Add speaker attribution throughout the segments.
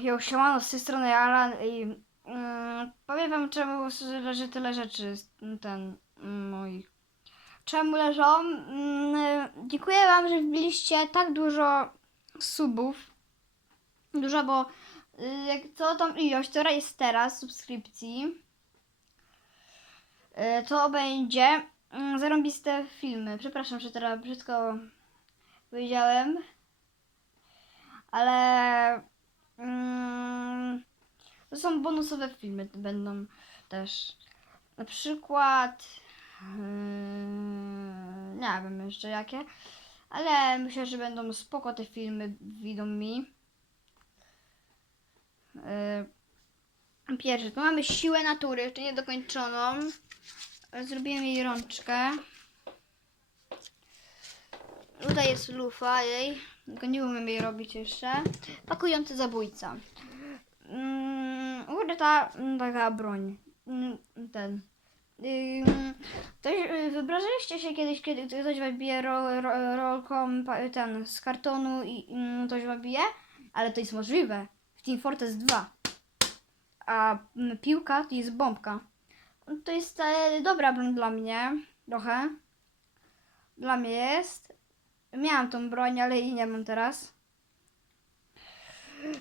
Speaker 1: Jo, siemano, z tej strony Alan i mm, powiem wam czemu leży tyle rzeczy, ten, mm, moich. Czemu leżą? Mm, dziękuję wam, że wbiliście tak dużo subów. Dużo, bo y, jak co tą ilość, która jest teraz subskrypcji, y, to będzie mm, zarąbiste filmy. Przepraszam, że teraz brzydko powiedziałem, ale Mm, to są bonusowe filmy, to będą też. Na przykład. Yy, nie wiem jeszcze jakie. Ale myślę, że będą spoko te filmy, widzą mi. Yy, tu mamy siłę natury, jeszcze niedokończoną. Zrobiłem jej rączkę. Tutaj jest lufa jej. Tylko nie umiem jej robić jeszcze. Pakujący zabójca. Ta mm, taka broń. Mm, ten. To, y, wyobrażaliście się kiedyś, kiedy ktoś wybije ro, ro, rolką ten z kartonu i ktoś wybije? Ale to jest możliwe. W Team Fortress 2. A mm, piłka to jest bombka. To jest e, dobra broń dla mnie. Trochę. Dla mnie jest. Miałam tą broń, ale jej nie mam teraz.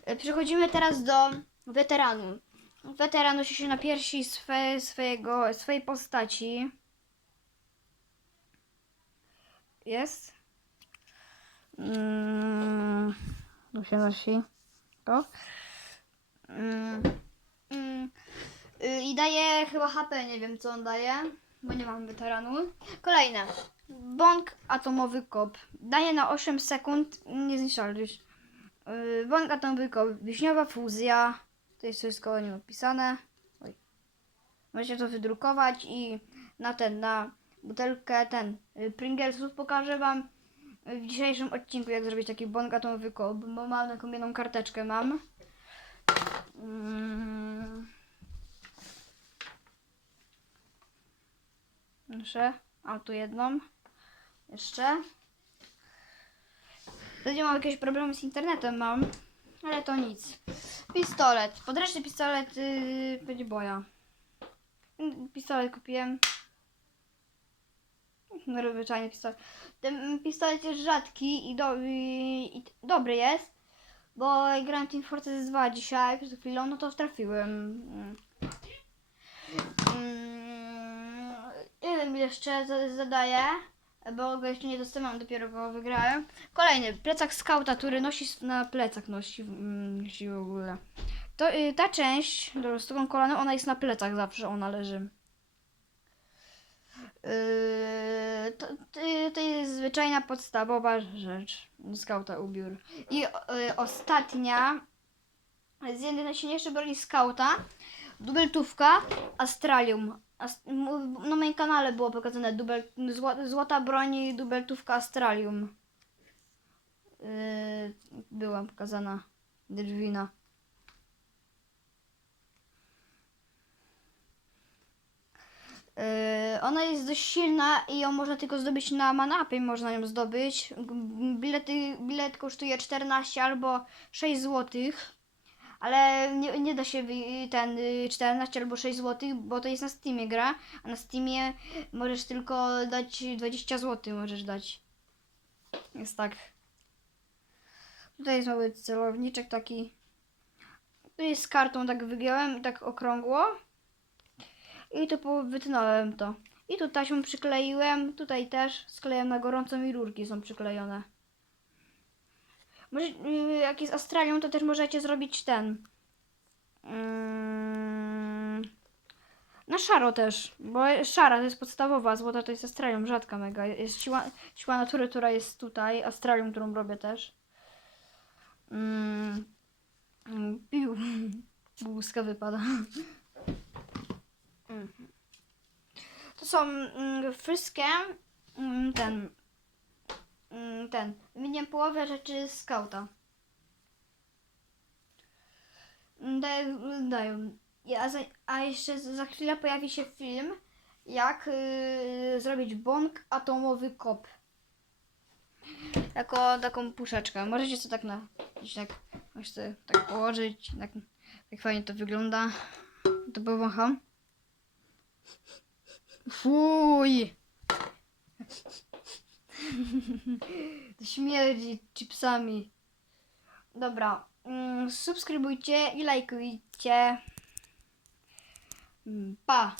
Speaker 1: E, Przechodzimy teraz do weteranu. Weteran nosi się na piersi swe, swojego, swojej postaci. Jest. Mm, tu się nosi. To. Mm, mm, y, I daje chyba HP, nie wiem co on daje, bo nie mam weteranu. Kolejne. Bąk atomowy kop. Daje na 8 sekund niezniszczalność. Yy, Bąk atomowy kop. Wiśniowa fuzja. To jest wszystko o nim opisane. Oj. Możecie to wydrukować i na ten, na butelkę ten yy, Pringlesów pokażę wam w dzisiejszym odcinku jak zrobić taki atomowy kop, bo mam taką jedną karteczkę mam. Mm. Proszę, mam tu jedną. Jeszcze. Wtedy mam jakieś problemy z internetem mam, ale to nic. Pistolet. Podręczny pistolet yy, będzie boja. Mm, Pistolet kupiłem. No, Zwyczajny pistolet. Ten pistolet jest rzadki i, do, i, i dobry jest, bo grałem Team Fortress 2 dzisiaj przed chwilą, no to trafiłem. Mm. Mm, Nie wiem ile jeszcze za- zadaję, bo go jeszcze nie dostałem, dopiero go wygrałem. Kolejny, plecak skauta, który nosi na plecach, nosi, mm, nosi w ogóle. To, y, ta część, dobra, z tą kolaną, ona jest na plecach zawsze, ona leży. Yy, to, to, to jest zwyczajna, podstawowa rzecz. Skauta ubiór. I y, ostatnia, z jednej z najsilniejszych broni skauta, dubeltówka, Astralium. M- na moim kanale było pokazane dubel, zło, złota broń, dubeltówka Astralium. Yy, była pokazana drwina. Yy, ona jest dość silna i ją można tylko zdobyć na manapie, można ją zdobyć. Bilety, bilet kosztuje 14 albo 6 złotych. Ale nie, nie da się ten y, 14 albo 6 zł, bo to jest na Steamie gra, a na Steamie możesz tylko dać 20 zł, możesz dać. Jest tak. Tutaj jest mały celowniczek taki. Tu jest z kartą tak wygiąłem tak okrągło. I tu po- wytnąłem to. I tu taśmą przykleiłem, tutaj też sklejam na gorącą i rurki są przyklejone. Może, y, jak jest Australią, to też możecie zrobić ten. Na szaro też, bo szara to jest podstawowa, złota to jest Australią, rzadka mega. Jest siła, siła natury, która jest tutaj, Australią, którą robię też. Piu, błuska wypada. Mm. To są mm, wszystkie mm, ten ten. Połowę rzeczy z skauta. Mm, Dają. Ja za, a jeszcze za chwilę pojawi się film, jak yy, zrobić bąk atomowy kop. Jako taką puszeczkę. Możecie sobie tak na. tak Chcę tak położyć. Tak, tak fajnie to wygląda. To powącham. Fuj! Śmierdzi chipsami. Dobra. mm, Subskrybujcie i lajkujcie. Mm, Pa!